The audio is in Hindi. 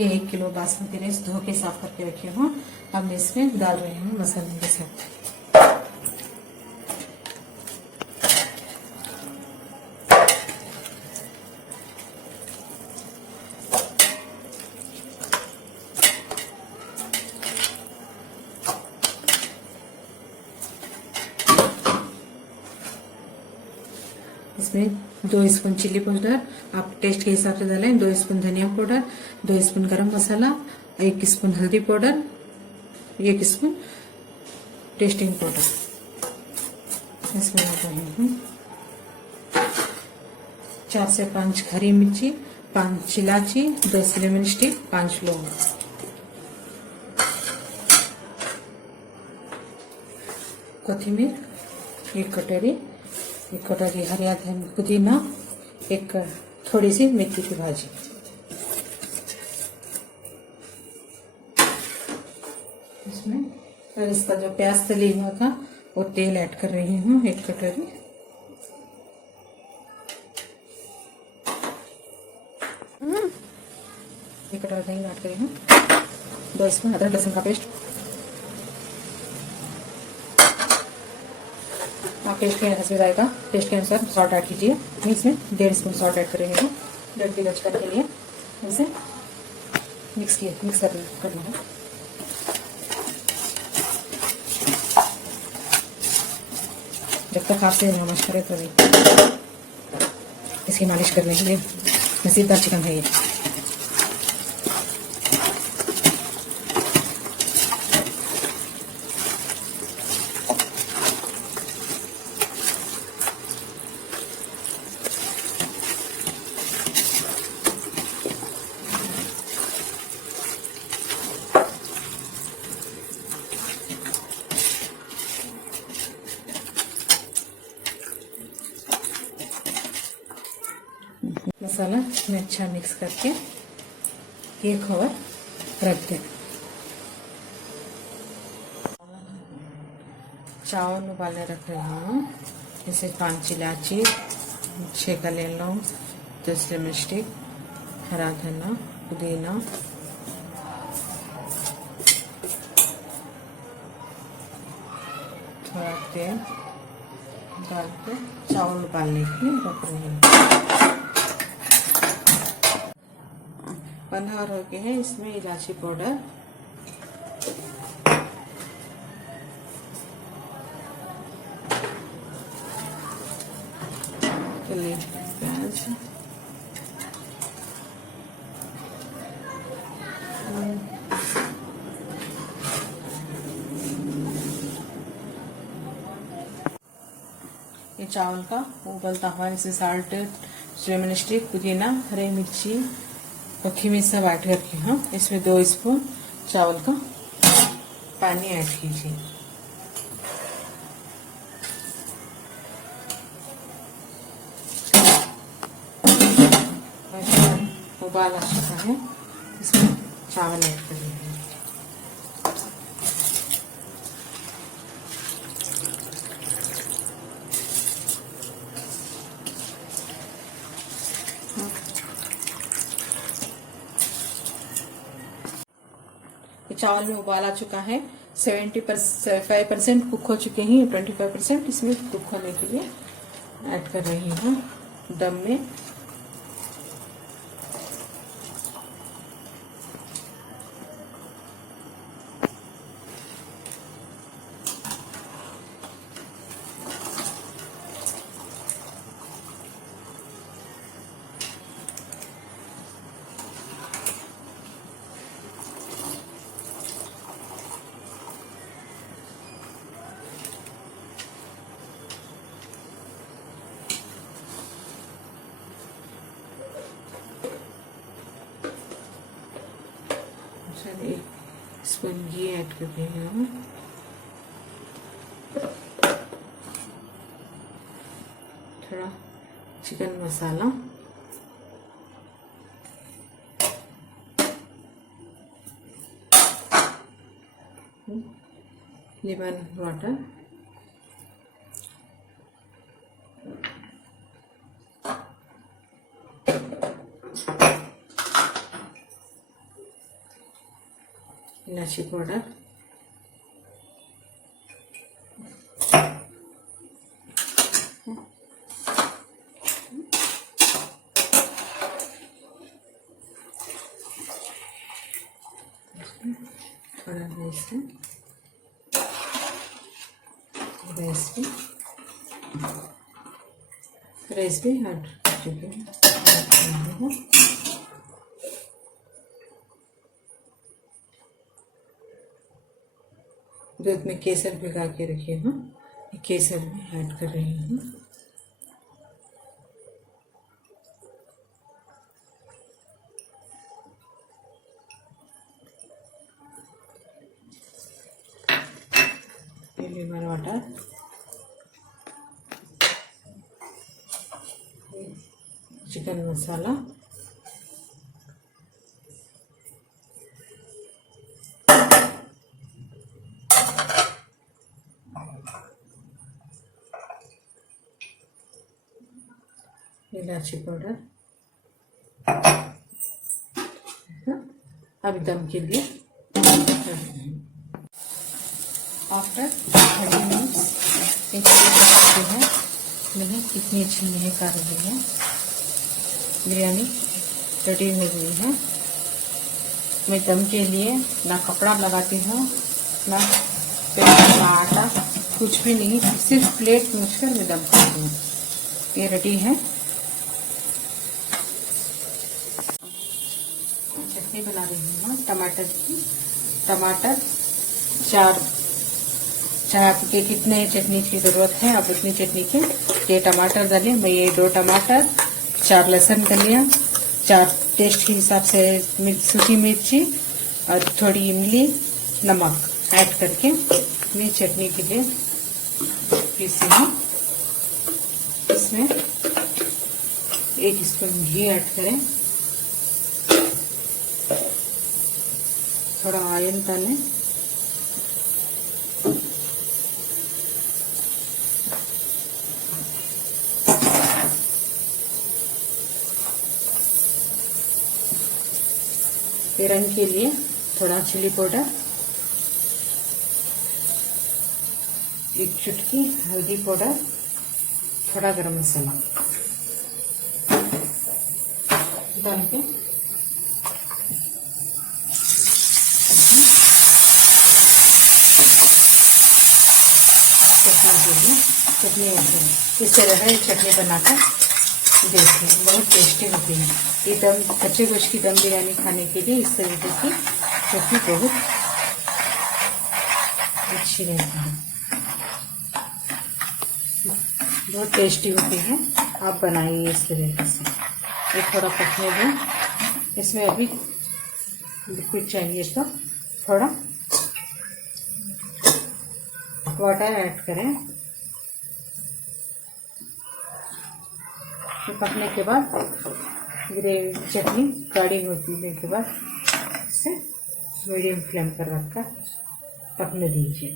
ये 1 किलो बासमती राइस धो के साफ करके रखी हूँ। अब मैं इसमें डाल रही हूँ मसाले के साथ। इसमें 2 स्पून चिल्ली पाउडर, आप टेस्ट के हिसाब से डालें। 2 स्पून धनिया पाउडर, 2 स्पून गरम मसाला, 1 स्पून हल्दी पाउडर, 1 स्पून टेस्टिंग पाउडर इसमें डाल रही हूँ। 4 से 5 हरी मिर्ची, 5 इलायची, 10 लेमन स्टिक, 5 लौंग, कोथिमीर 1 कटोरी, 1 कटोरी हरिया पुदीना, 1 थोड़ी सी मेथी की भाजी। इसमें और इसका जो प्याज तली हुआ था वो तेल ऐड कर रही हूँ 1 कटोरी। एक कटोरी दही ऐड कर रही हूँ। 2 स्पून अदरक लहसुन का पेस्ट, आप टेस्ट के हंसबे जाएगा, टेस्ट के अनुसार सॉल्ट ऐड कीजिए। मैं इसमें 1.5 स्पून सॉल्ट ऐड कर रही हूँ 1.5 किलो चिकन के लिए। इसे मिक्स करना है। जब तक आपसे मालिश करें तो नहीं, इसकी मालिश करने के लिए मज़ेदार चिकन है ये। मसाला इसमें अच्छा मिक्स करके 1 आवर रख दें। चावल उबालने रख रही हूँ। जैसे 5 इलायची, 6 काले लौंग, 10 लेमन स्टिक, हरा धनिया, पुदीना, थोड़ा तेल डाल के चावल उबालने के लिए रख रही हूँ। 15 हो गए हैं। इसमें इलायची पाउडर, प्याज, ये चावल का उबलता हुआ, इसे साल्ट, लेमन स्टिक, पुदीना, हरी मिर्ची, कोथिमीर सब ऐड करके हम इसमें 2 स्पून चावल का पानी ऐड कीजिए। उबाल आ चुका है, इसमें चावल ऐड करेंगे। चावल में उबाल आ चुका है। 75% कुक हो चुके हैं। 25% इसमें कुक होने के लिए ऐड कर रही हूँ दम में। शायद 1 स्पून घी ऐड कर रही हूँ। थोड़ा चिकन मसाला, लेमन वाटर, इलायची पाउडर, थोड़ा राइस भी ऐड कर चुके हैं। दूध में केसर भिगा के रखी हूँ, केसर भी ऐड कर रही हूँ। लेमन वाटर, चिकन मसाला, इलायची पाउडर। अब दम के लिए आफ्टर 30 मिनट्स एक जो है मैंने कितनी अच्छी महक आ रही है। बिरयानी रेडी हो गई है। मैं दम के लिए ना कपड़ा लगाती हूँ, ना पेट ना आटा, कुछ भी नहीं, सिर्फ प्लेट मूछकर मैं दम करती हूँ। ये रेडी है। चटनी बना रही हूँ टमाटर की। टमाटर चाहे आपके कितने चटनी की ज़रूरत है आप उतनी चटनी के ये टमाटर डालें। मैं ये 2 टमाटर, 4 लहसुन कलियाँ, 4 टेस्ट के हिसाब से सूखी मिर्ची और थोड़ी इमली, नमक ऐड करके मैं चटनी के लिए पीसी हूँ। इसमें 1 स्पून घी ऐड करें, थोड़ा ऑयल डालें, रंग के लिए थोड़ा चिली पाउडर, 1 चुटकी हल्दी पाउडर, थोड़ा गरम मसाला डाल के चटनी इस तरह है चटनी बनाकर देखिए, बहुत टेस्टी होती है। ये कच्चे गोश्त की दम बिरयानी खाने के लिए इस तरीके की चटनी बहुत अच्छी रहती है, बहुत टेस्टी होती है। आप बनाइए इस तरीके से। ये थोड़ा पकने दें। इसमें अभी लिक्विड चाहिए तो थोड़ा वाटर ऐड करें। पकने के बाद ग्रेवी चटनी गाढ़ी होने के बाद इसे मीडियम फ्लेम पर रखकर पकने दीजिए।